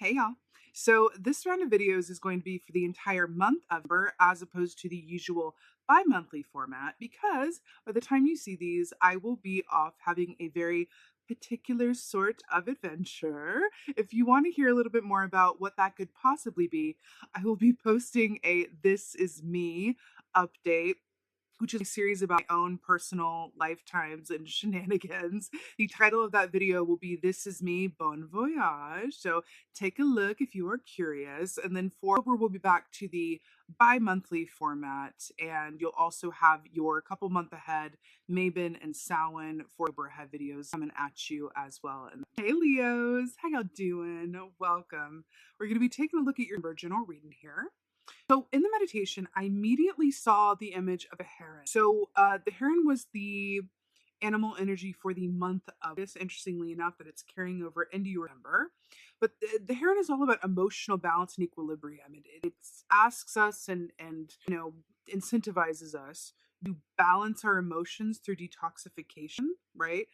Hey y'all. So this round of videos is going to be for the entire month of November as opposed to the usual bi-monthly format because by the time you see these, I will be off having a very particular sort of adventure. If you want to hear a little bit more about what that could possibly be, I will be posting a This Is Me update, which is a series about my own personal lifetimes and shenanigans. The title of that video will be This Is Me, Bon Voyage. So take a look if you are curious. And then for October, we'll be back to the bi-monthly format. And you'll also have your couple month ahead Mabin and Samhain for October ahead videos coming at you as well. And hey Leos, how y'all doing? Welcome. We're going to be taking a look at your virginal reading here. So in the meditation, I immediately saw the image of a heron. So the heron was the animal energy for the month of this, interestingly enough, that it's carrying over into your November. But the heron is all about emotional balance and equilibrium. It asks us and incentivizes us to balance our emotions through detoxification, right?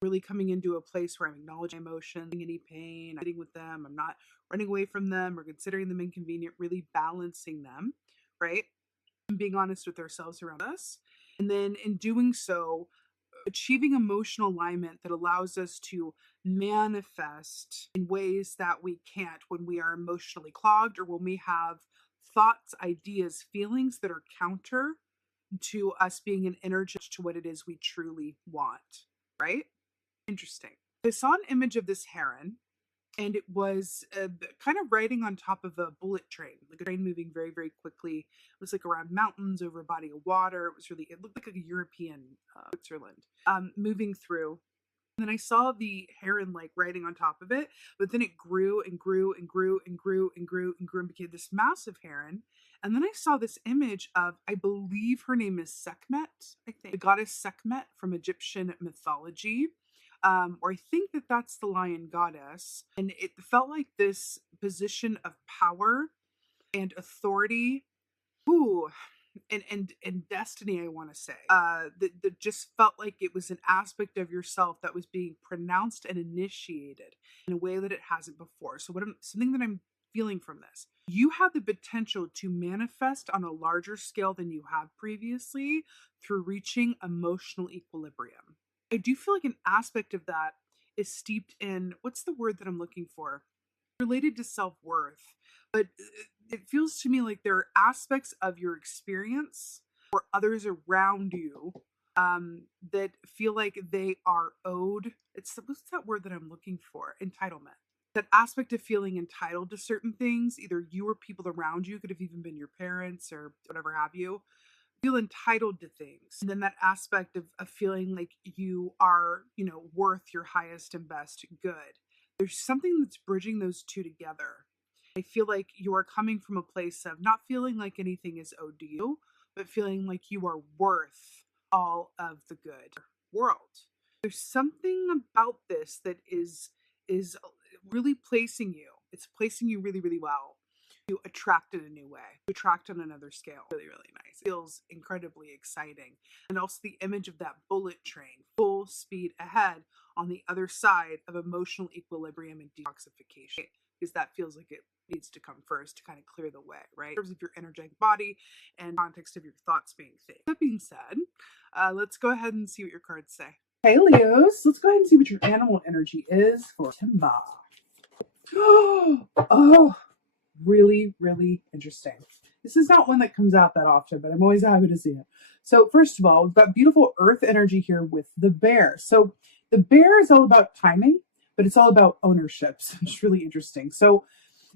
Really coming into a place where I'm acknowledging emotions, any pain, I'm sitting with them, I'm not running away from them or considering them inconvenient, really balancing them, right? And being honest with ourselves around us. And then in doing so, achieving emotional alignment that allows us to manifest in ways that we can't when we are emotionally clogged or when we have thoughts, ideas, feelings that are counter to us being an energy to what it is we truly want, right? Interesting. I saw an image of this heron, and it was kind of riding on top of a bullet train, like a train moving very, very quickly. It was like around mountains, over a body of water. It looked like a European Switzerland moving through. And then I saw the heron like riding on top of it, but then it grew and grew and grew and grew and grew and grew and became this massive heron. And then I saw this image of, I believe her name is Sekhmet, I think, the goddess Sekhmet from Egyptian mythology. Or I think that that's the lion goddess. And it felt like this position of power and authority. Ooh, and destiny, I want to say. That just felt like it was an aspect of yourself that was being pronounced and initiated in a way that it hasn't before. So something that I'm feeling from this, you have the potential to manifest on a larger scale than you have previously through reaching emotional equilibrium. I do feel like an aspect of that is steeped in, what's the word that I'm looking for? Related to self-worth. But it feels to me like there are aspects of your experience or others around you that feel like they are owed. What's that word that I'm looking for? Entitlement. That aspect of feeling entitled to certain things, either you or people around you, could have even been your parents or whatever have you, feel entitled to things. And then that aspect of feeling like you are, worth your highest and best good. There's something that's bridging those two together. I feel like you are coming from a place of not feeling like anything is owed to you, but feeling like you are worth all of the good world. There's something about this that is really placing you. It's placing you really, really well to attract in a new way, to attract on another scale. Really, really nice. It feels incredibly exciting. And also the image of that bullet train, full speed ahead on the other side of emotional equilibrium and detoxification, because that feels like it needs to come first to kind of clear the way, right? In terms of your energetic body and context of your thoughts being thick. That being said, let's go ahead and see what your cards say. Hey Leos, let's go ahead and see what your animal energy is for Timba. Oh, really, really interesting. This is not one that comes out that often, but I'm always happy to see it. So first of all, we've got beautiful earth energy here with the bear. So the bear is all about timing, but it's all about ownership. So it's really interesting. So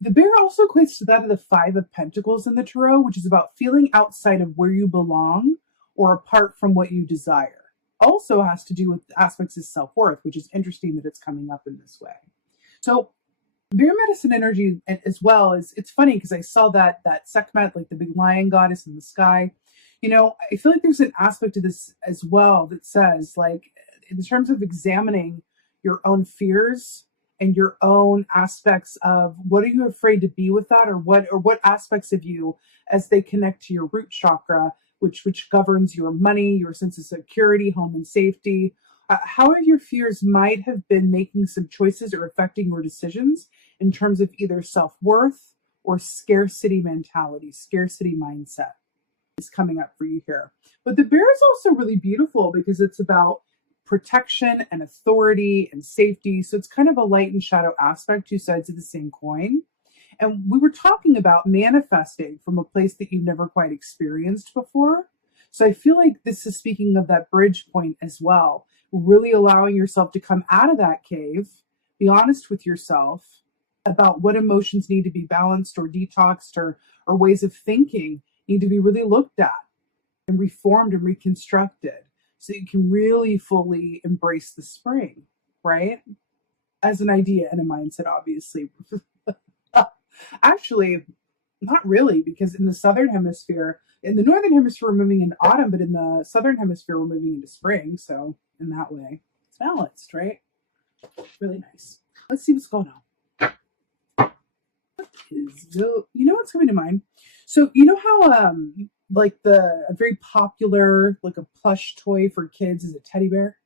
the bear also equates to that of the Five of Pentacles in the Tarot, which is about feeling outside of where you belong or apart from what you desire. Also has to do with aspects of self-worth, which is interesting that it's coming up in this way. So bear medicine energy as well is, it's funny because I saw that Sekhmet, like the big lion goddess in the sky. I feel like there's an aspect of this as well that says, like, in terms of examining your own fears and your own aspects of what are you afraid to be with that, or what aspects of you as they connect to your root chakra, which governs your money, your sense of security, home and safety. How your fears might have been making some choices or affecting your decisions, in terms of either self-worth or scarcity mentality, scarcity mindset is coming up for you here. But the bear is also really beautiful because it's about protection and authority and safety. So it's kind of a light and shadow aspect, two sides of the same coin. And we were talking about manifesting from a place that you've never quite experienced before. So I feel like this is speaking of that bridge point as well, really allowing yourself to come out of that cave, be honest with yourself about what emotions need to be balanced or detoxed, or ways of thinking need to be really looked at and reformed and reconstructed so you can really fully embrace the spring, right? As an idea and a mindset, obviously. Actually, not really, because in the southern hemisphere, in the northern hemisphere, we're moving into autumn, but in the southern hemisphere, we're moving into spring. So in that way, it's balanced, right? Really nice. Let's see what's going on. You know what's coming to mind? So you know how like a very popular, like a plush toy for kids is a teddy bear,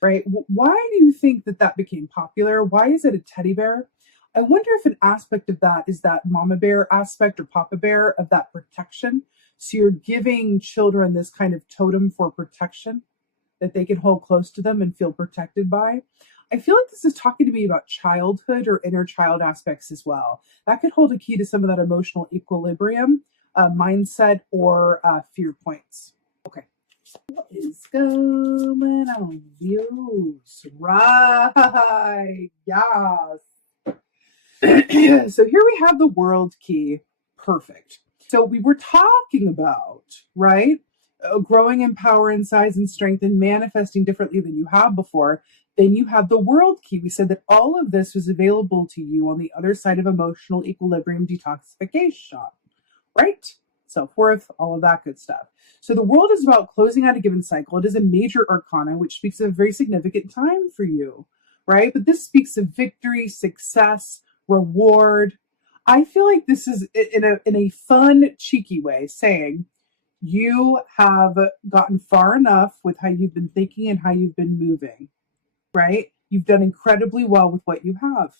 right? Why do you think that became popular? Why is it a teddy bear? I wonder if an aspect of that is that mama bear aspect or papa bear of that protection. So you're giving children this kind of totem for protection that they can hold close to them and feel protected by. I feel like this is talking to me about childhood or inner child aspects as well. That could hold a key to some of that emotional equilibrium, mindset, or fear points. Okay. What is going on, views? Right. Yes. So here we have the world key. Perfect. So we were talking about, right? Growing in power and size and strength and manifesting differently than you have before. Then you have the world key. We said that all of this was available to you on the other side of emotional equilibrium detoxification, right? Self-worth, all of that good stuff. So the world is about closing out a given cycle. It is a major arcana, which speaks of a very significant time for you, right? But this speaks of victory, success, reward. I feel like this is in a fun, cheeky way saying you have gotten far enough with how you've been thinking and how you've been moving, right? You've done incredibly well with what you have.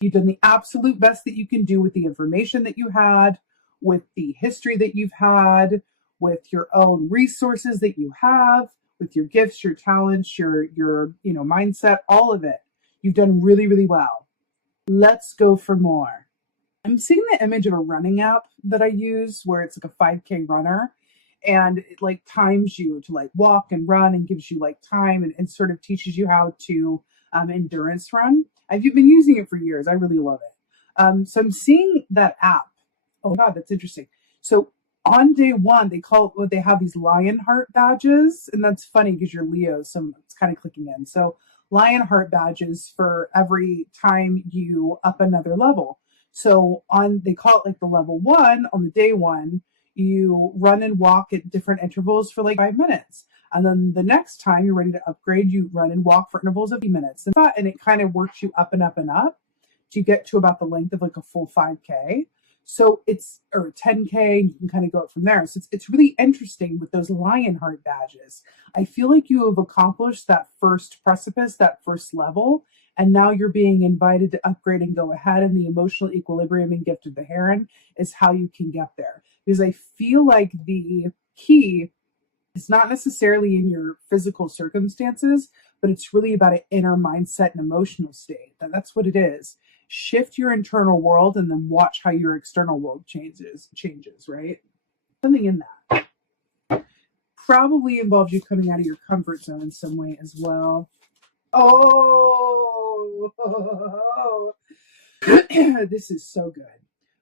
You've done the absolute best that you can do with the information that you had, with the history that you've had, with your own resources that you have, with your gifts, your talents, your mindset, all of it. You've done really, really well. Let's go for more. I'm seeing the image of a running app that I use where it's like a 5K runner, and it like times you to like walk and run and gives you like time and sort of teaches you how to endurance run. I've been using it for years. I really love it. So I'm seeing that app. Oh God, that's interesting. So on day one, they have these lion heart badges, and that's funny because you're Leo, so it's kind of clicking in. So lion heart badges for every time you up another level. So they call it like the level 1 on the day 1, you run and walk at different intervals for like 5 minutes. And then the next time you're ready to upgrade, you run and walk for intervals of 50 minutes. And it kind of works you up and up and up to get to about the length of like a full 5K. So or 10K, and you can kind of go up from there. So it's really interesting with those Lionheart badges. I feel like you have accomplished that first precipice, that first level, and now you're being invited to upgrade and go ahead. And the emotional equilibrium and gift of the heron is how you can get there. Because I feel like the key is not necessarily in your physical circumstances, but it's really about an inner mindset and emotional state. That's what it is. Shift your internal world and then watch how your external world changes, right? Something in that. Probably involves you coming out of your comfort zone in some way as well. Oh, this is so good.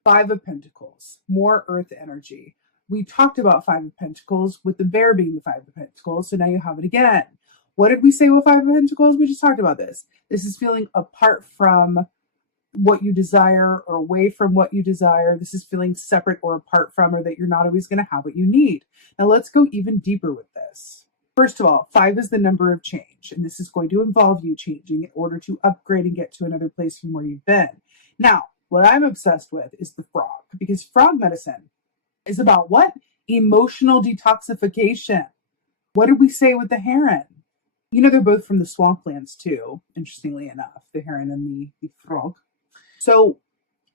5 of Pentacles, more earth energy. We talked about 5 of Pentacles with the bear being the 5 of Pentacles, so now you have it again. What did we say with 5 of Pentacles? We just talked about this. This is feeling apart from what you desire or away from what you desire. This is feeling separate or apart from, or that you're not always going to have what you need. Now let's go even deeper with this. First of all, 5 is the number of change, and this is going to involve you changing in order to upgrade and get to another place from where you've been. Now, what I'm obsessed with is the frog, because frog medicine is about what? Emotional detoxification. What did we say with the heron? You know, they're both from the swamplands too, interestingly enough, the heron and the frog. So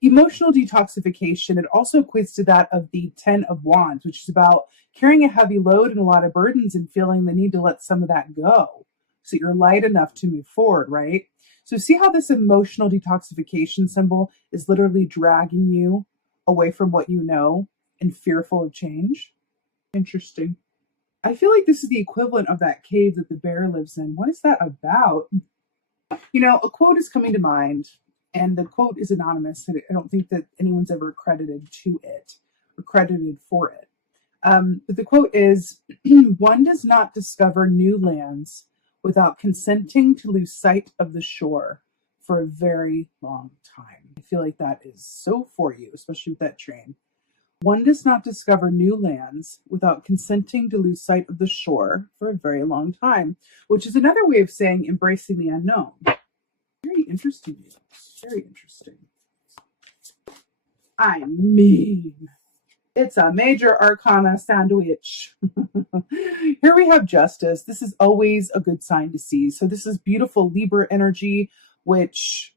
Emotional detoxification, it also equates to that of the 10 of Wands, which is about carrying a heavy load and a lot of burdens and feeling the need to let some of that go so that you're light enough to move forward, right? So see how this emotional detoxification symbol is literally dragging you away from what you know and fearful of change? Interesting. I feel like this is the equivalent of that cave that the bear lives in. What is that about? You know, a quote is coming to mind, and the quote is anonymous. I don't think that anyone's ever credited to it or credited for it. But the quote is, one does not discover new lands without consenting to lose sight of the shore for a very long time. I feel like that is so for you, especially with that train. One does not discover new lands without consenting to lose sight of the shore for a very long time, which is another way of saying embracing the unknown. Very interesting. Very interesting. I mean, it's a major arcana sandwich. Here we have justice. This is always a good sign to see. So this is beautiful Libra energy, which,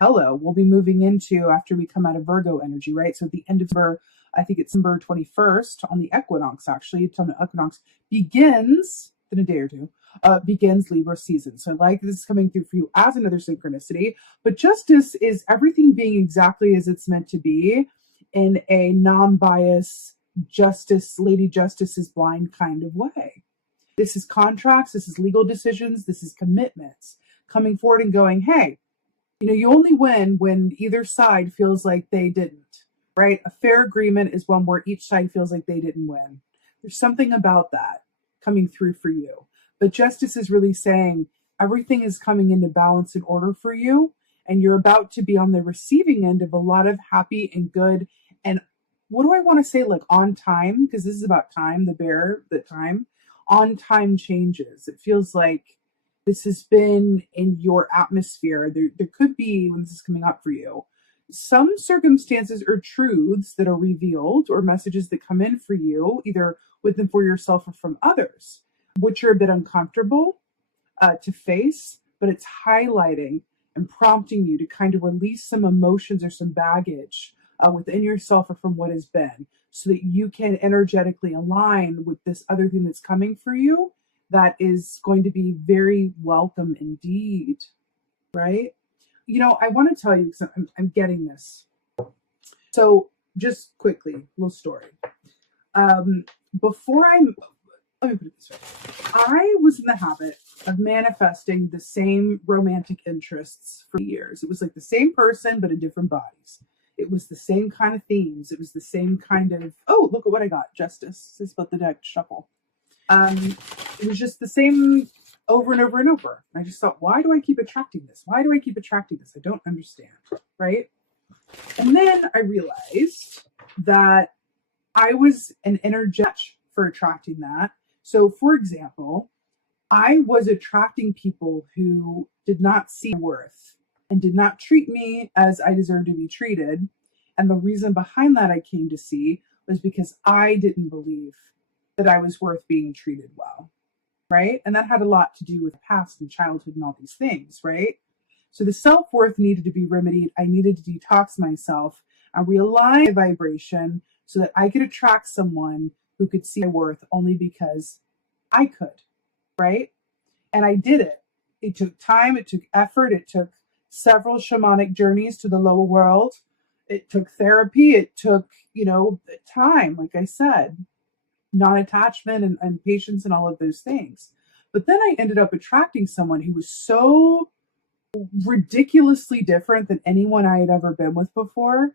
hello, we'll be moving into after we come out of Virgo energy, right? So at the end of December, I think it's December 21st on the equinox, actually. It's on the equinox begins in a day or two. Begins Libra season. So like this is coming through for you as another synchronicity, but justice is everything being exactly as it's meant to be in a non-biased justice, Lady Justice is blind kind of way. This is contracts, this is legal decisions, this is commitments coming forward and going, hey, you know, you only win when either side feels like they didn't, right? A fair agreement is one where each side feels like they didn't win. There's something about that coming through for you. But justice is really saying everything is coming into balance and order for you, and you're about to be on the receiving end of a lot of happy and good, and what do I want to say, like on time, because this is about time, the bear, the time, on time changes. It feels like this has been in your atmosphere. There could be, when this is coming up for you, some circumstances or truths that are revealed or messages that come in for you, either with and for yourself or from others, which are a bit uncomfortable to face, but it's highlighting and prompting you to kind of release some emotions or some baggage within yourself or from what has been, so that you can energetically align with this other thing that's coming for you that is going to be very welcome indeed, right? You know, I want to tell you, because I'm getting this. So just quickly, little story. Let me put it this way. I was in the habit of manifesting the same romantic interests for years. It was like the same person, but in different bodies. It was the same kind of themes. It was the same kind of, oh, look at what I got. Justice. I split the deck, shuffle. It was just the same over and over and over. And I just thought, why do I keep attracting this? Why do I keep attracting this? I don't understand, right? And then I realized that I was an energetic for attracting that. So, for example, I was attracting people who did not see worth and did not treat me as I deserved to be treated. And the reason behind that I came to see was because I didn't believe that I was worth being treated well, right? And that had a lot to do with past and childhood and all these things, right? So the self-worth needed to be remedied. I needed to detox myself and realign my vibration so that I could attract someone who could see my worth only because I could, right? And I did it. It took time, it took effort, it took several shamanic journeys to the lower world. It took therapy, it took, time, like I said, non-attachment and patience and all of those things. But then I ended up attracting someone who was so ridiculously different than anyone I had ever been with before,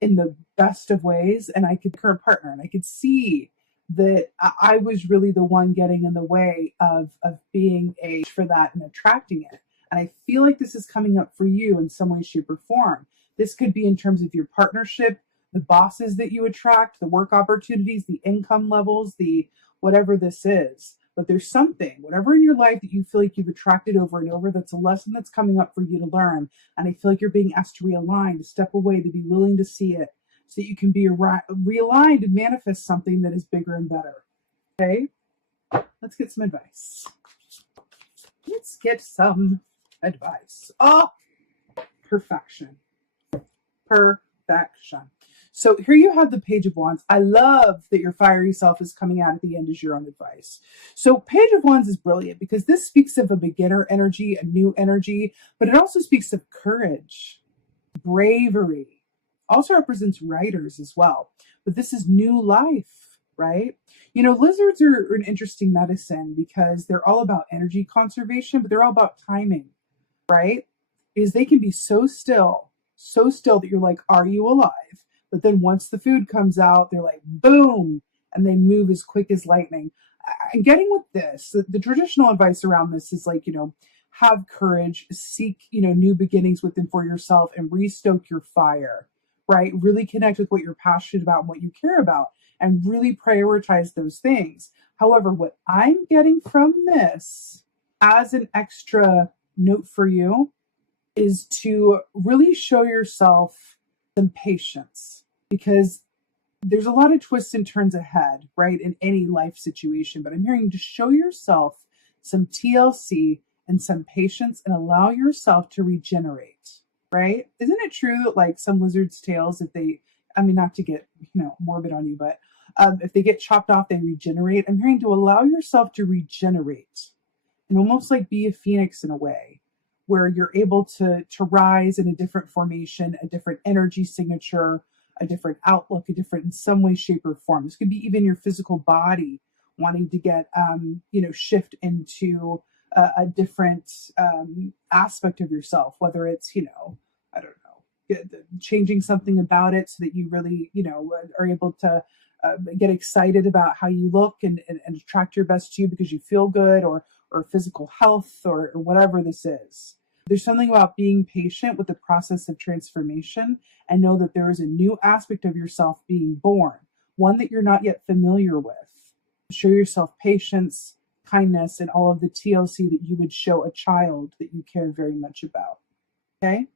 in the best of ways. And I could current partner, and I could see that I was really the one getting in the way of being for that and attracting it. And I feel like this is coming up for you in some way, shape, or form. This could be in terms of your partnership, the bosses that you attract, the work opportunities, the income levels, the whatever this is. But there's something, whatever in your life that you feel like you've attracted over and over, that's a lesson that's coming up for you to learn. And I feel like you're being asked to realign, to step away, to be willing to see it, so that you can be realigned and manifest something that is bigger and better. Okay? Let's get some advice. Let's get some advice. Oh, perfection. Perfection. perfection. So here you have the Page of Wands. I love that your fiery self is coming out at the end as your own advice. So Page of Wands is brilliant because this speaks of a beginner energy, a new energy, but it also speaks of courage, bravery. Also represents writers as well. But this is new life, right? You know, lizards are an interesting medicine because they're all about energy conservation, but they're all about timing, right? Because they can be so still that you're like, are you alive? But then once the food comes out, they're like, boom, and they move as quick as lightning. I'm getting with this, the traditional advice around this is like, you know, have courage, seek, you know, new beginnings within for yourself and restoke your fire, right? Really connect with what you're passionate about and what you care about and really prioritize those things. However, what I'm getting from this as an extra note for you is to really show yourself some patience, because there's a lot of twists and turns ahead, right, in any life situation. But I'm hearing to show yourself some TLC and some patience and allow yourself to regenerate, right? Isn't it true that like some lizards' tails, if they, I mean, not to get, you know, morbid on you, but if they get chopped off, they regenerate. I'm hearing to allow yourself to regenerate and almost like be a phoenix in a way, where you're able to rise in a different formation, a different energy signature, a different outlook, a different in some way, shape, or form. This could be even your physical body wanting to get, you know, shift into a different aspect of yourself, whether it's, you know, I don't know, changing something about it so that you really, you know, are able to get excited about how you look and attract your best you because you feel good, or physical health, or whatever this is. There's something about being patient with the process of transformation and know that there is a new aspect of yourself being born, one that you're not yet familiar with. Show yourself patience, kindness, and all of the TLC that you would show a child that you care very much about. Okay?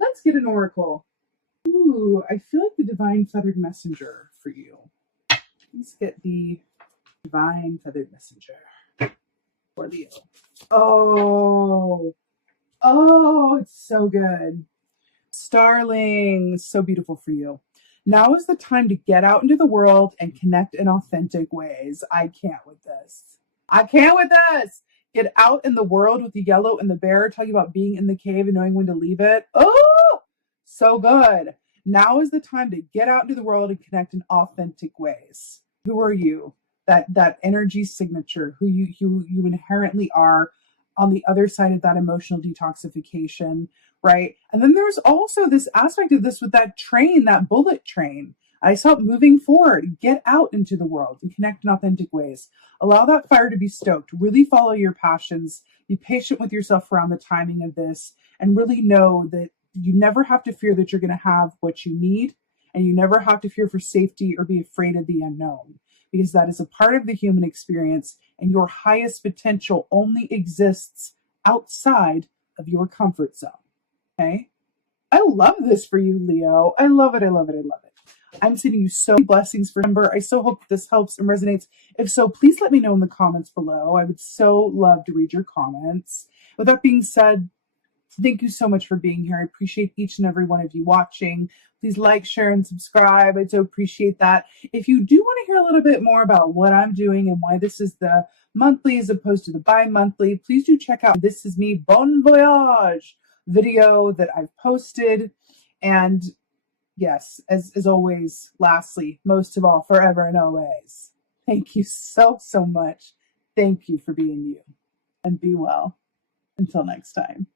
Let's get an oracle. Ooh, I feel like the Divine Feathered Messenger for you. Let's get the Divine Feathered Messenger for Leo. Oh, it's so good. Starling, so beautiful for you. Now is the time to get out into the world and connect in authentic ways. I can't with this. Get out in the world with the yellow and the bear, talking about being in the cave and knowing when to leave it. Oh, so good. Now is the time to get out into the world and connect in authentic ways. Who are you? That energy signature, who you inherently are on the other side of that emotional detoxification, right? And then there's also this aspect of this with that train, that bullet train. I saw it moving forward. Get out into the world and connect in authentic ways. Allow that fire to be stoked. Really follow your passions. Be patient with yourself around the timing of this, and really know that you never have to fear that you're going to have what you need, and you never have to fear for safety or be afraid of the unknown, because that is a part of the human experience, and your highest potential only exists outside of your comfort zone. Okay? I love this for you, Leo. I love it. I'm sending you so many blessings for December. I so hope this helps and resonates. If so, please let me know in the comments below. I would so love to read your comments. With that being said, thank you so much for being here. I appreciate each and every one of you watching. Please like, share, and subscribe. I so appreciate that. If you do want to hear a little bit more about what I'm doing and why this is the monthly as opposed to the bi-monthly, please do check out This Is Me Bon Voyage video that I've posted. And yes, as always, lastly, most of all, forever and always, thank you so much. Thank you for being you. And be well. Until next time.